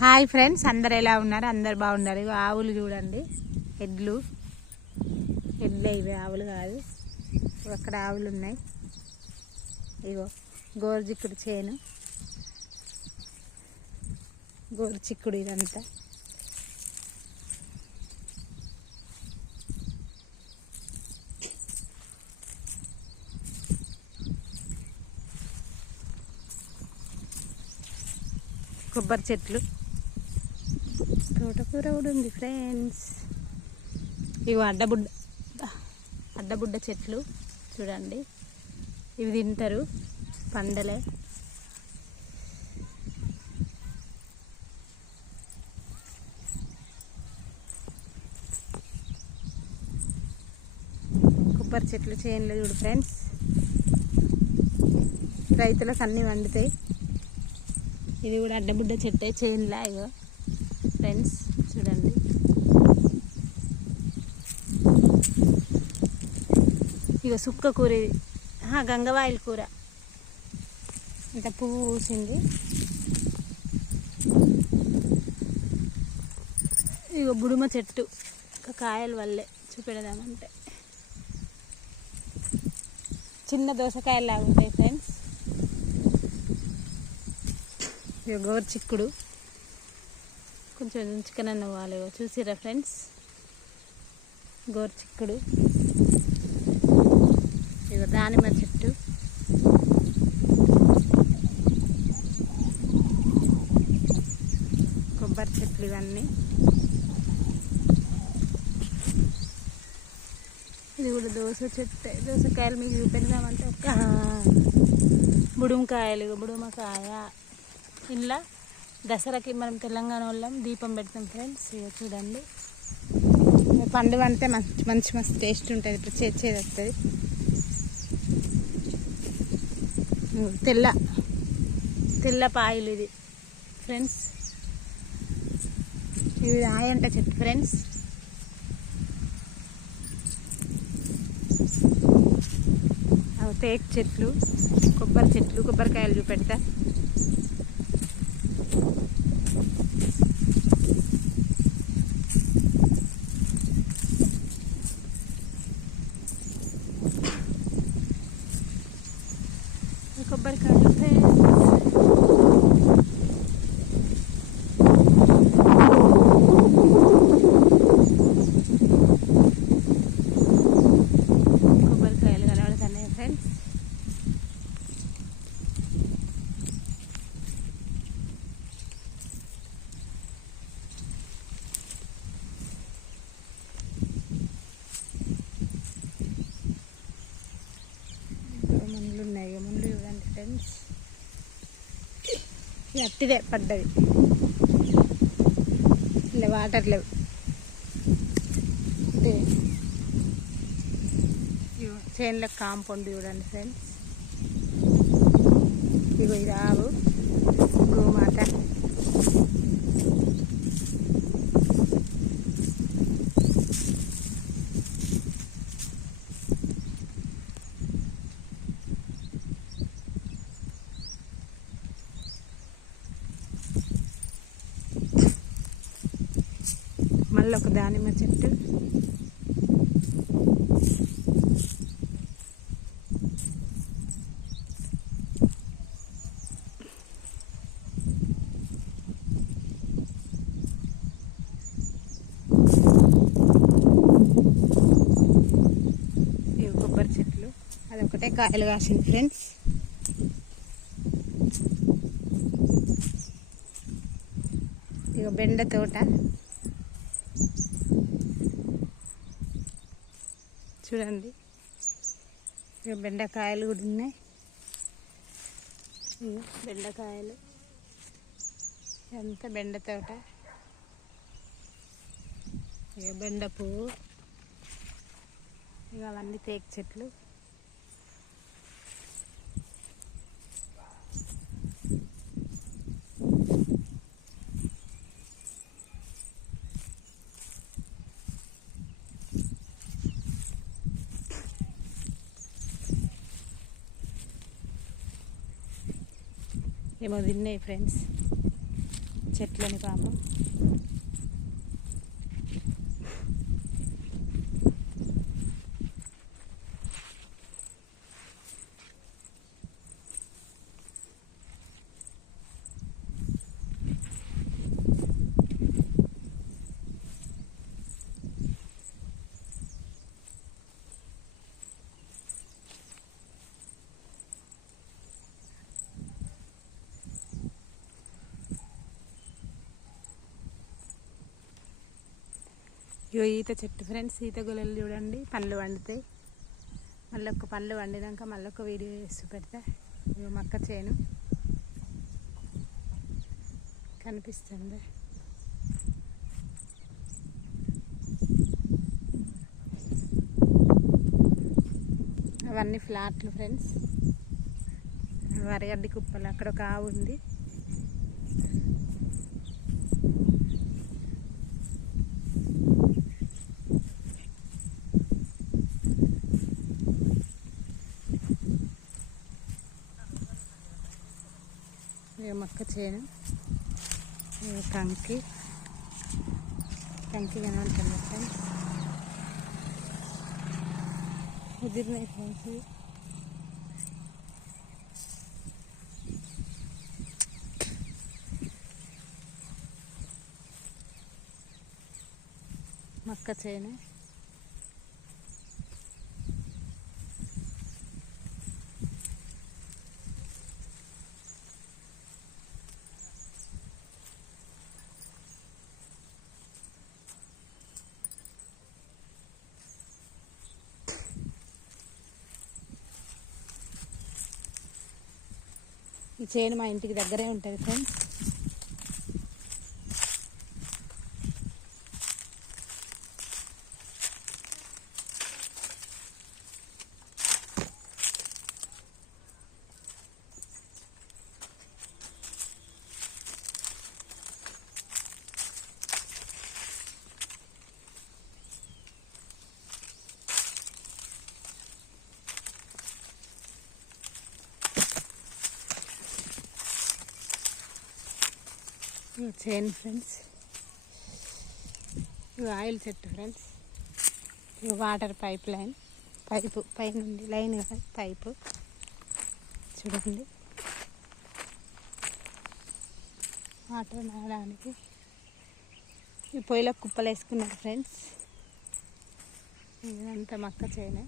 Hi friends అందరు ఎలా ఉన్నారు? అందరు బాగున్నారు. ఇగో ఆవులు చూడండి. ఎడ్లు. ఎడ్లే ఇవి ఆవులు కాదు. అక్కడ ఆవులు ఉన్నాయి. ఇగో గోరుచిక్కుడు చేను. గోరుచిక్కుడు ఇదంతా. కొబ్బరి చెట్లు. తోటకూర కూడా ఉంది ఫ్రెండ్స్ ఇవి అడ్డబుడ్డ అడ్డబుడ్డ చెట్లు చూడండి. ఇవి తింటారు పండలే. కొబ్బరి చెట్లు చేయండి చూడు ఫ్రెండ్స్ రైతులకు అన్నీ వండుతాయి. ఇది కూడా అడ్డబుడ్డ చెట్టే చేనులా ఇగో. ఫ్రెండ్స్ చూడండి. ఇక సుక్క కూర ఇది. గంగవాయిల కూర. ఇంత పువ్వు పూసింది. ఇగో బుడుమ చెట్టు. ఇంకా కాయల వల్లే చూపెడదామంటే. చిన్న దోసకాయలు లాగా ఉంటాయి ఫ్రెండ్స్. ఇక గోరు చిక్కుడు. కొంచెం చికెన్ అన్న వాళ్ళు చూసిరా ఫ్రెండ్స్? గోరు చిక్కుడు ఇక దానిమ్మ చెట్టు. కొబ్బరి చెట్లు ఇవన్నీ. ఇది కూడా దోస చెట్టు. దోసకాయలు మీకు చూపెడదామంటే ఒక బుడుమకాయలు బుడుమకాయ. ఇలా దసరాకి మనం తెలంగాణ వాళ్ళం దీపం పెడతాం ఫ్రెండ్స్ ఇక చూడండి. పండుగ పండు అంటే మంచి మంచి మంచి టేస్ట్ ఉంటుంది. ఇప్పుడు చేసేది వస్తుంది. తెల్ల తెల్ల పాయలు ఇది. ఫ్రెండ్స్ ఇది ఆయంట చెట్టు ఫ్రెండ్స్ టేక్ తేక్ చెట్లు కొబ్బరి చెట్లు కొబ్బరికాయలు చూపెడతా. ఈ కొబ్బరికాయలు ఫ్రెండ్స్ కొబ్బరికాయలు కనబడుతున్నాయి ఫ్రెండ్స్ ఇంకా ముళ్ళు ఉన్నాయి ఇక ముళ్ళు చూడండి ఫ్రెండ్స్ ఇది అట్టిదే పడ్డది. లే వాటర్ లేవు. ఇది చేనులో కాంపౌండ్ చూడండి ఫ్రెండ్స్. ఇగో ఇది ఆవు గోమాత మళ్ళీ ఒక దానిమ్మ చెట్టు కొబ్బరి చెట్లు అది ఒకటే కాయలు కాసింది ఫ్రెండ్స్. ఇక బెండ తోట. చూడండి. ఇక బెండకాయలు కూడా ఉన్నాయి. బెండకాయలు. ఎంత బెండ తోట. ఇక బెండ పువ్వు ఇక అవన్నీ తేక చెట్లు. ఏమో తిన్నాయి ఫ్రెండ్స్ చెట్లని పాపం. ఇగో ఈత చెట్టు ఫ్రెండ్స్ ఈత గొలలు చూడండి పండ్లు వండుతాయి మళ్ళీ ఒక పళ్ళు వండినాక మళ్ళీ ఒక వీడియో వేసి పెడతా. ఇగో మక్క చేను కనిపిస్తుంది. అవన్నీ ఫ్లాట్లు ఫ్రెండ్స్. వరగడ్డి కుప్పలు అక్కడ ఒక ఆవు ఉంది. ఇక చేను కంకి కంకి కనబడుతుంది ఫ్రెండ్స్ కుదిరినాయి ఫ్రెండ్స్ మక్క చేయను ఈ చేను మా ఇంటికి దగ్గరే ఉంటుంది ఫ్రెండ్స్ ఇవి ఫ్రెండ్స్ ఇవి ఆయిల్ చెట్టు ఫ్రెండ్స్ ఇవి వాటర్ పైప్ లైన్ పైపు పైనుండి లైన్ కాదు పైపు చూడండి. వాటర్ నాడడానికి ఈ పొయ్యిలో కుప్పలు వేసుకున్నారు ఫ్రెండ్స్ ఇదంతా మక్క చేయనే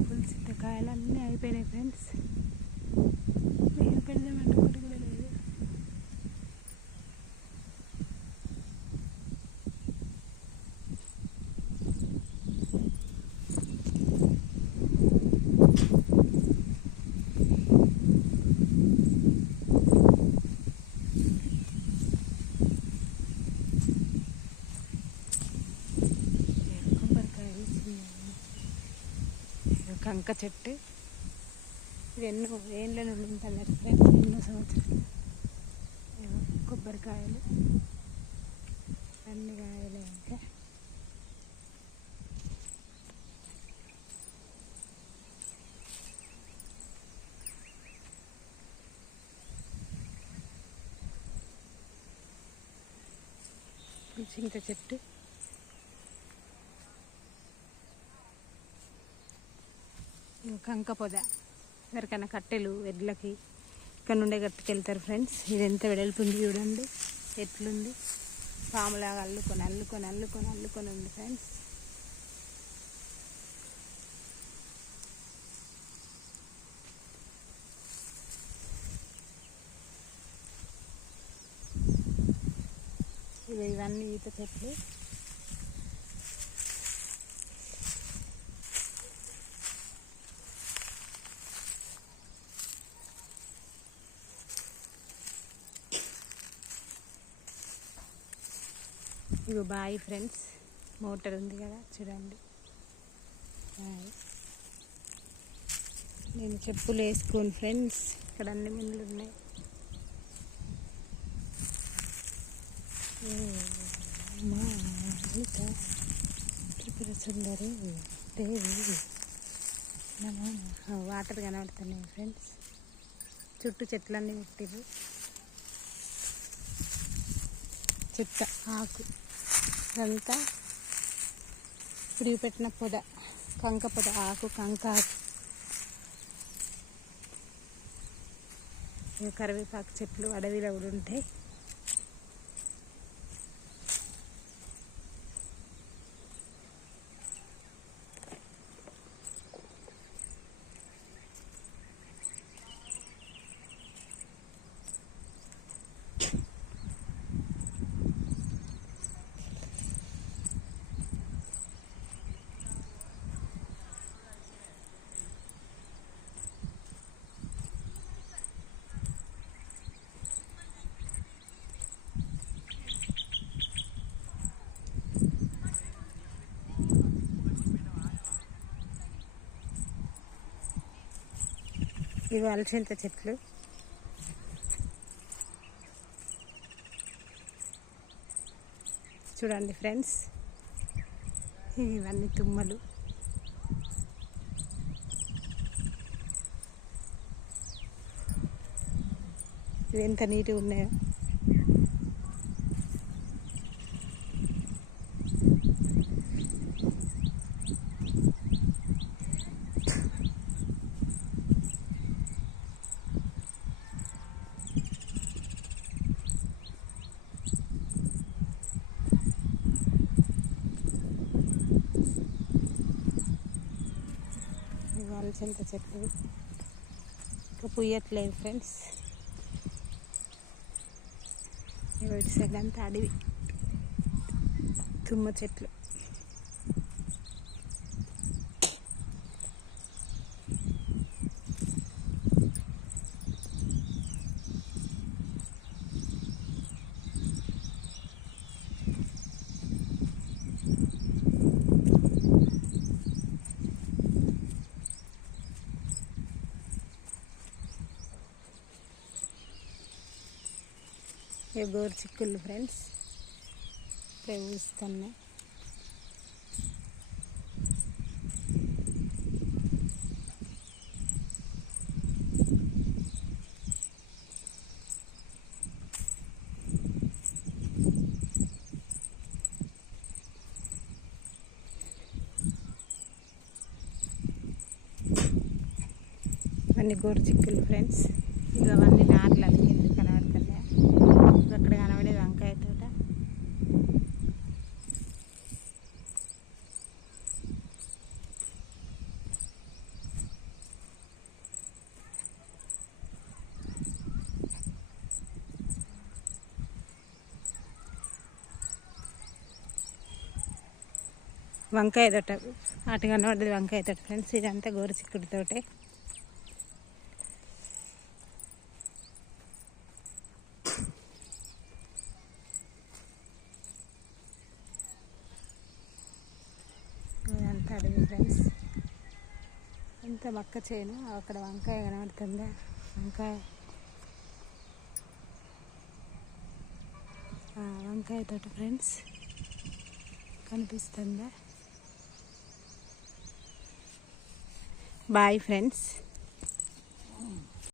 పులిసిట్ట కాయలు అన్నీ అయిపోయినాయి ఫ్రెండ్స్ నేను పెడదామంటే కూడా లేదు. కంక చెట్టు ఇది ఎన్నో ఏళ్ళ నుండి ఉంటుంది ఫ్రెండ్స్ ఎన్నో సంవత్సరాలు. కొబ్బరికాయలు అన్ని కాయలు ఇంకా. చింత చెట్టు. కంక పొద ఎవరికైనా కట్టెలు ఎడ్లకి ఇక్కడ నుండే కట్టుకెళ్తారు ఫ్రెండ్స్. ఇది ఎంత వెడల్పు ఉంది చూడండి. ఎట్లుంది? పాములాగా అల్లుకొని అల్లుకొని అల్లుకొని అల్లుకొని ఉంది ఫ్రెండ్స్. ఇవి ఇవన్నీ ఈత చెట్లు. ఇవి బాయ్ ఫ్రెండ్స్ మోటార్ ఉంది కదా చూడండి. బాయ్ నేను చెప్పులు వేసుకోను ఫ్రెండ్స్ ఇక్కడ అన్ని మిల్లు ఉన్నాయి. మా త్రిపుర సుందరి దేవి వాటర్ కనబడుతున్నాయి ఫ్రెండ్స్. చుట్టూ చెట్లన్నీ పెట్టిరు చెత్త ఆకు. ఇదంతా ఇప్పుడు పెట్టిన పొద కంక పొద ఆకు కంక ఆకు కరివేపాకు చెట్లు అడవిలో కూడా ఉంటాయి. ఇవి అలసింత చెట్లు. చూడండి ఫ్రెండ్స్ ఇవన్నీ తుమ్మలు. ఇవి ఎంత నీట్గా ఉన్నాయో ఇవి అలసింత చెట్లు ఇంకా పుయ్యట్లేదు ఫ్రెండ్స్ ఇటు సైడ్ అంతా అడవి తుమ్మ చెట్లు ఎగోరు గోరు ఫ్రెండ్స్. ఇప్పుడే ఊస్తున్నాయి గోరు చిక్కులు ఫ్రెండ్స్. ఇక అవన్నీ నాట్లు ఎందుకు కనబడుతున్నాయి అక్కడ కనబడేది వంకాయ తోట వంకాయ తోట. అటు కనబడ్డది వంకాయ తోట ఫ్రెండ్స్ ఇదంతా గోరు చిక్కుడు తోటే. ఇదంతా అడవి ఫ్రెండ్స్. ఎంత మక్క చేయను అక్కడ వంకాయ కనబడుతుందా? వంకాయ. వంకాయ తోట ఫ్రెండ్స్. కనిపిస్తుందా? Bye friends.